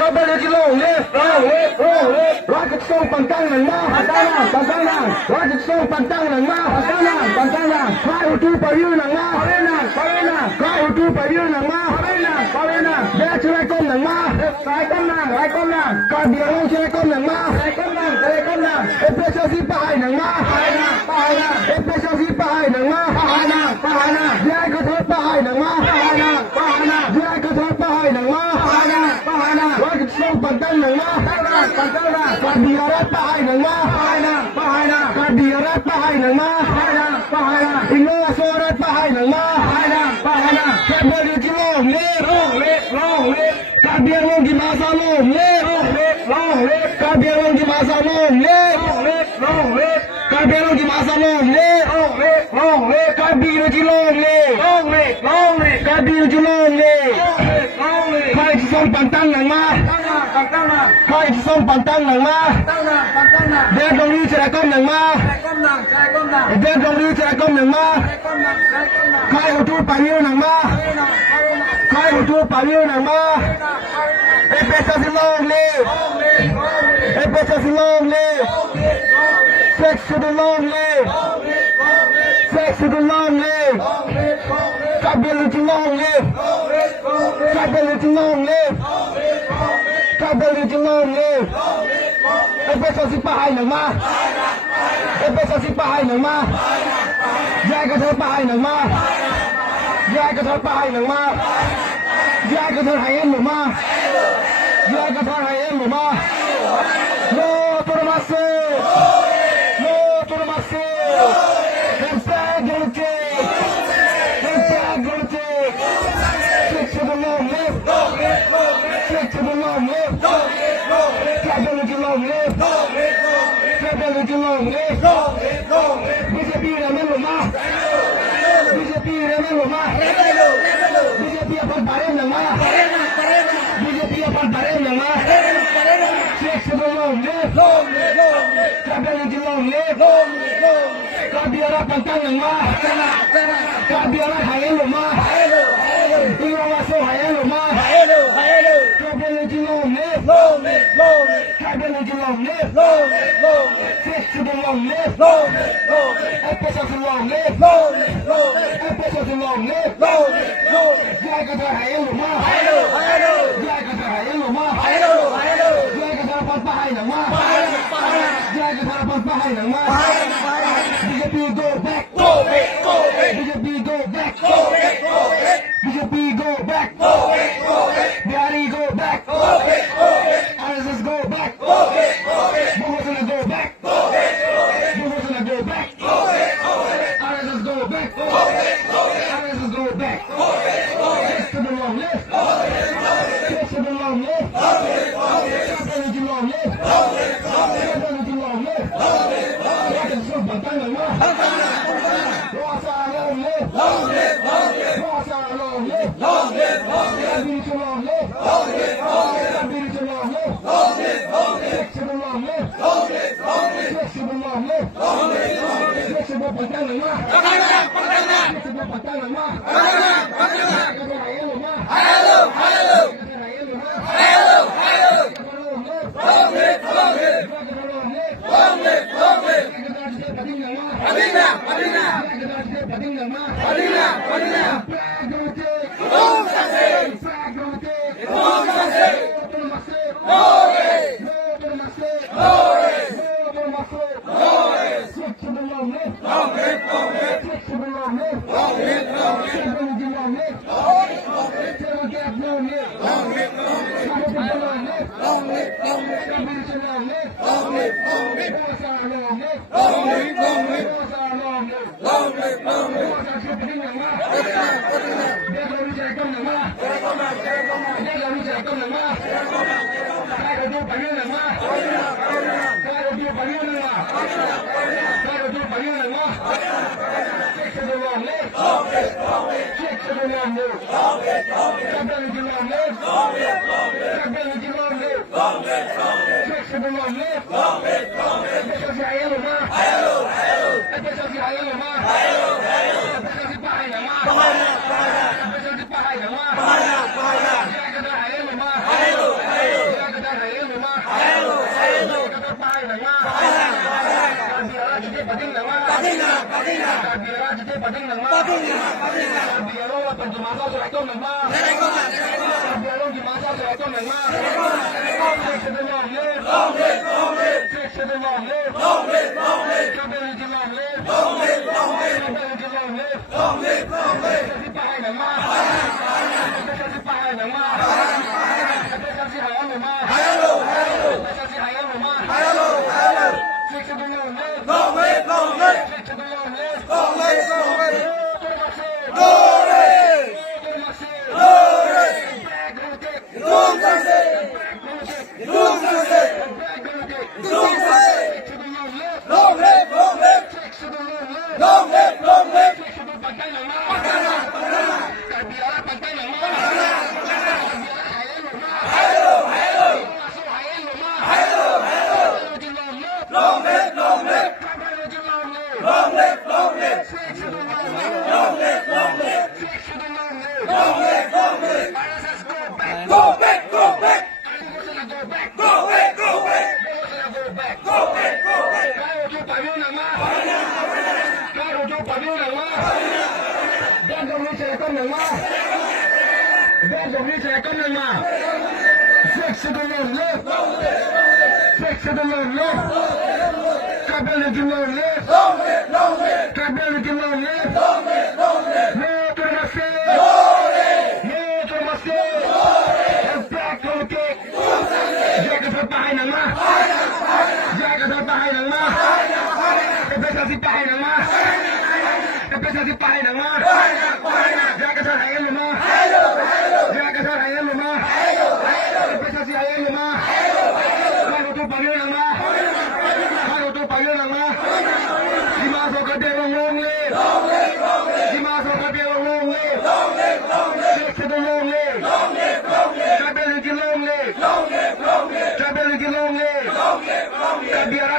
Cho bên lên long lên Rock cái sông bằng tăng này ma Rock cái sông bằng tăng này ma Khai hữu tu bảo yêu nàng ma Khai hữu tu bảo yêu nàng ma Bé chưa ai công nàng ma Cả biển long chưa ai công nàng ma Em bé cho gì bài nàng ma Em bé cho gì bài nàng ma Bé ai có thể bài nàng ma Bé ai có thể bài nàng ma Rock cái sông bằng tăng nàng ma Cả biển bài nàng ma Cả biển bài nàng ma Ino so bài nàng ma Cả biển đi long lên Cả biển long đi mà sa long lên Cả biển long đi mà sa long lên Cả biển long đi mà sa long lên Cả biển đi long lên Cả biển đi long lên Khai chỉ sông bằng tăng nàng ma Khai chỉ sông bằng tăng nàng ma Đen đồng đi sẽ công nàng ma Đen đồng đi sẽ công nàng ma Khai hữu tu bảo yêu nàng ma Khai hữu tu bảo yêu nàng ma Em bé cho xin long lên Em bé cho xin long lên Sex to the long lên Sex to the long lên Cả biển lên trên long lên Cả biển lên trên long lên Cả biển lên trên long lên Em bé cho xin bài nàng ma Em bé cho xin bài nàng ma Dạy cái thơ bài nàng ma Dạy cái thơ bài nàng ma Dạy cái thơ hay em nàng ma Dạy cái thơ hay em nàng ma No to the massive No to the massive Integrity Stick to the long live Stick to the long live Capability long live Capability long live BJP là mấy người ma BJP là mấy người ma BJP अपन बारे में ma BJP अपन बारे में ma Stick to the long live Capability long live Kabiara pantang ng ma Kabiara hayan ng ma Iwawaso hayan ng ma Capability long live Capability long live Stick to the long live Episode long live Episode long live Diyay ka tayo hayan ng ma Diyay ka tayo hayan ng ma Diyay ka tayo pagpahay ng ma Diyay ka tayo pagpahay ng ma BJP go back BJP go back BJP go back Bihari go back RSS go back Bhumosana go back Bhumosana go back RSS go back RSS go back Yes to the long list Yes to the long list Capability long list Capability long list Bantang ng ma Rosa long live Rosa long live Capability long live Capability long live Flexible long live Flexible long live Flexible bantang ng ma Flexible bantang ng ma Padang nang ma. Biarong la penjumasa seratom nang ma. Biarong jumasa seratom nang ma. Six to the long live. Six to the long live. Kabel di long live. Kabel di long live. Kasi pahay nang ma. Kasi pahay nang ma. Kasi hayang nang ma. Kasi hayang nang ma. Six to the long live. Six to the long live. Biar